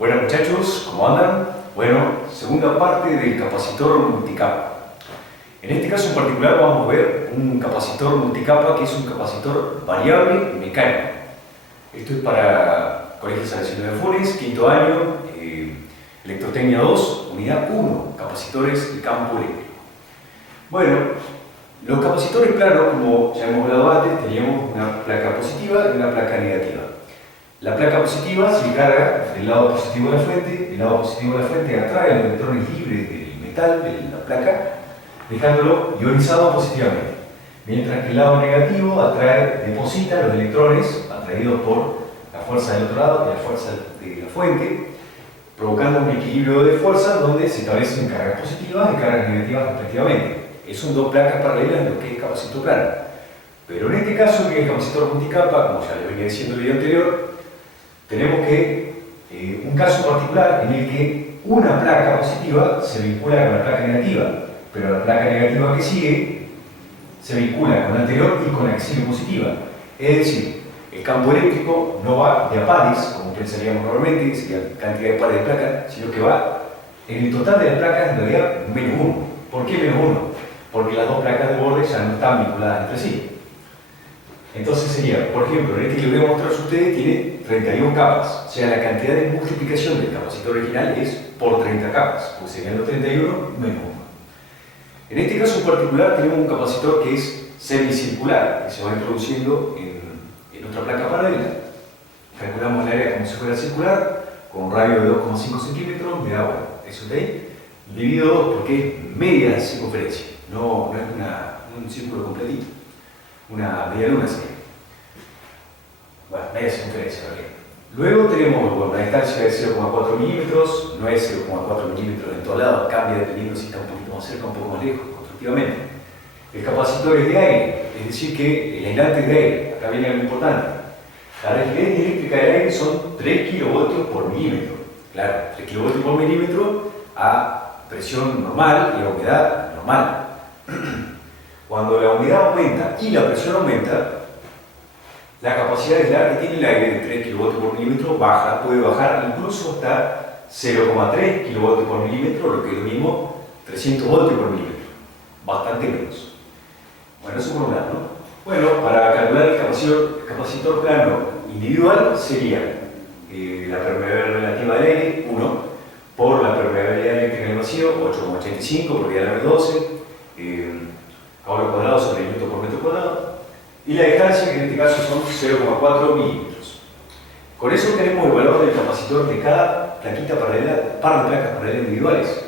Bueno muchachos, ¿cómo andan? Bueno, segunda parte del capacitor multicapa. En este caso en particular vamos a ver un capacitor multicapa que es un capacitor variable mecánico. Esto es para Colegio Salesiano de Funes, quinto año, Electrotecnia 2, unidad 1, capacitores de campo eléctrico. Bueno, los capacitores planos, como ya hemos hablado antes, teníamos una placa positiva y una placa negativa. La placa positiva se carga del lado positivo de la fuente, el lado positivo de la fuente atrae los electrones libres del metal de la placa, dejándolo ionizado positivamente. Mientras que el lado negativo deposita los electrones atraídos por la fuerza del otro lado y la fuerza de la fuente, provocando un equilibrio de fuerza donde se establecen cargas positivas y cargas negativas respectivamente. Son dos placas paralelas en lo que es capacitor plano. Pero en este caso, que es el capacitor multicapa, como ya les venía diciendo en el video anterior, tenemos un caso particular en el que una placa positiva se vincula con la placa negativa, pero la placa negativa que sigue se vincula con la anterior y con la que sigue positiva. Es decir, el campo eléctrico no va de a pares, como pensaríamos normalmente, sería cantidad de pares de placas, sino que va en el total de las placas en realidad menos 1. ¿Por qué menos 1? Porque las dos placas de borde ya no están vinculadas entre sí. Entonces sería, por ejemplo, en este que les voy a mostrar a ustedes tiene 31 capas, o sea, la cantidad de multiplicación del capacitor original es por 30 capas, pues serían los 31 menos 1. En este caso en particular tenemos un capacitor que es semicircular, que se va introduciendo en otra placa paralela. Calculamos el área como si fuera circular, con un radio de 2,5 centímetros, me da bueno, eso de ahí, dividido 2 porque es media circunferencia, no es un círculo completito. Una media luna sería. Bueno, media circunferencia, ¿vale? Luego tenemos una distancia de 0,4 milímetros, no es 0,4 milímetros en todos lados, cambia dependiendo si está un poquito más cerca o un poco más lejos, constructivamente. El capacitor es de aire, es decir que el aislante es de aire, acá viene algo importante. La resistencia eléctrica del aire son 3 kilovoltios por milímetro. Claro, 3 kilovoltios por milímetro a presión normal y a humedad normal. Cuando la humedad aumenta y la presión aumenta, la capacidad de aislar que tiene el aire de 3 kV por milímetro puede bajar incluso hasta 0,3 kV por milímetro, lo que es lo mismo 300 voltios por milímetro, bastante menos. Bueno, eso por un lado, ¿no? Bueno, para calcular el capacitor plano individual sería la permeabilidad relativa del aire, 1, por la permeabilidad eléctrica en el vacío, 8,85 por diámetro 12, ahora cuadrado sobre newton por metro cuadrado, y la distancia, que en este caso son 0,4 milímetros. Con eso tenemos el valor del capacitor de cada plaquita paralela, par de placas paralelas individuales,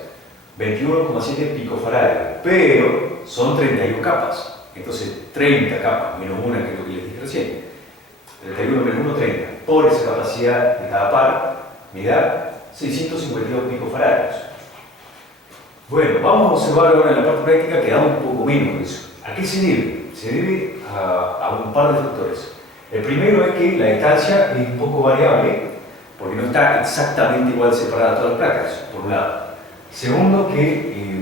21,7 picofarads, pero son 31 capas, entonces 30 capas menos una, que es lo que les dije recién, 31 menos 1, 30, por esa capacidad de cada par me da 652 picofarads. Bueno, vamos a observar ahora en la parte práctica que da un poco menos de eso. ¿A qué se debe? Se debe a un par de factores. El primero es que la distancia es un poco variable, porque no está exactamente igual separada todas las placas, por un lado. Segundo, que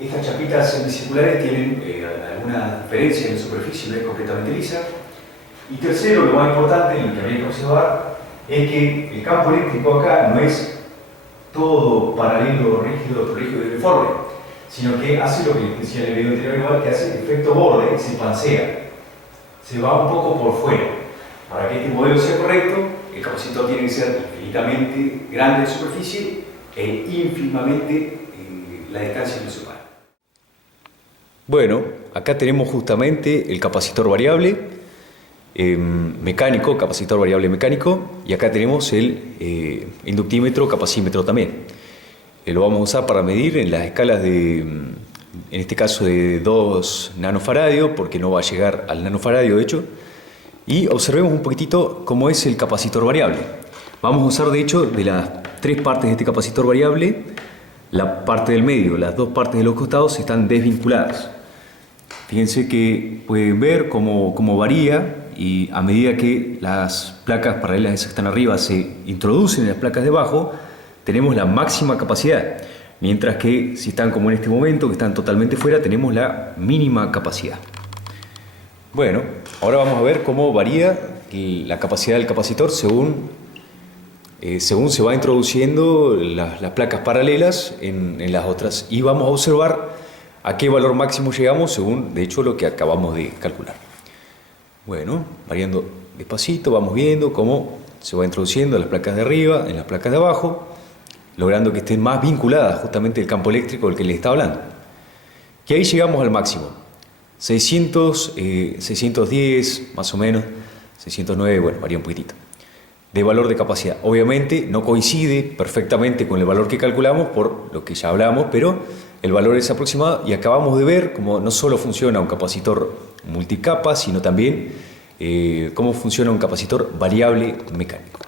estas chapitas semicirculares tienen alguna diferencia en la superficie, no es completamente lisa. Y tercero, lo más importante, y lo que habría que observar, es que el campo eléctrico acá no es todo paralelo, rígido y uniforme, sino que hace lo que les decía en el video anterior igual, que hace efecto borde, se pansea, se va un poco por fuera. Para que este modelo sea correcto, el capacitor tiene que ser infinitamente grande en superficie e ínfimamente la distancia que lo separa. Bueno, acá tenemos justamente el capacitor variable mecánico, capacitor variable mecánico, y acá tenemos el inductímetro, capacímetro también. Lo vamos a usar para medir en las escalas en este caso de 2 nanofaradios, porque no va a llegar al nanofaradio de hecho, y observemos un poquitito cómo es el capacitor variable. Vamos a usar de hecho de las 3 partes de este capacitor variable, la parte del medio, las 2 partes de los costados están desvinculadas. Fíjense que pueden ver cómo varía, y a medida que las placas paralelas esas que están arriba se introducen en las placas de abajo, tenemos la máxima capacidad, mientras que si están como en este momento, que están totalmente fuera, tenemos la mínima capacidad. Bueno, ahora vamos a ver cómo varía la capacidad del capacitor según según se va introduciendo las placas paralelas en las otras, y vamos a observar a qué valor máximo llegamos según, de hecho, lo que acabamos de calcular. Bueno, variando despacito, vamos viendo cómo se va introduciendo las placas de arriba en las placas de abajo, logrando que estén más vinculadas justamente el campo eléctrico del que les está hablando. Y ahí llegamos al máximo, 600, 610 más o menos, 609, bueno, varía un poquitito, de valor de capacidad. Obviamente no coincide perfectamente con el valor que calculamos por lo que ya hablamos, pero el valor es aproximado y acabamos de ver cómo no solo funciona un capacitor multicapa, sino también cómo funciona un capacitor variable mecánico.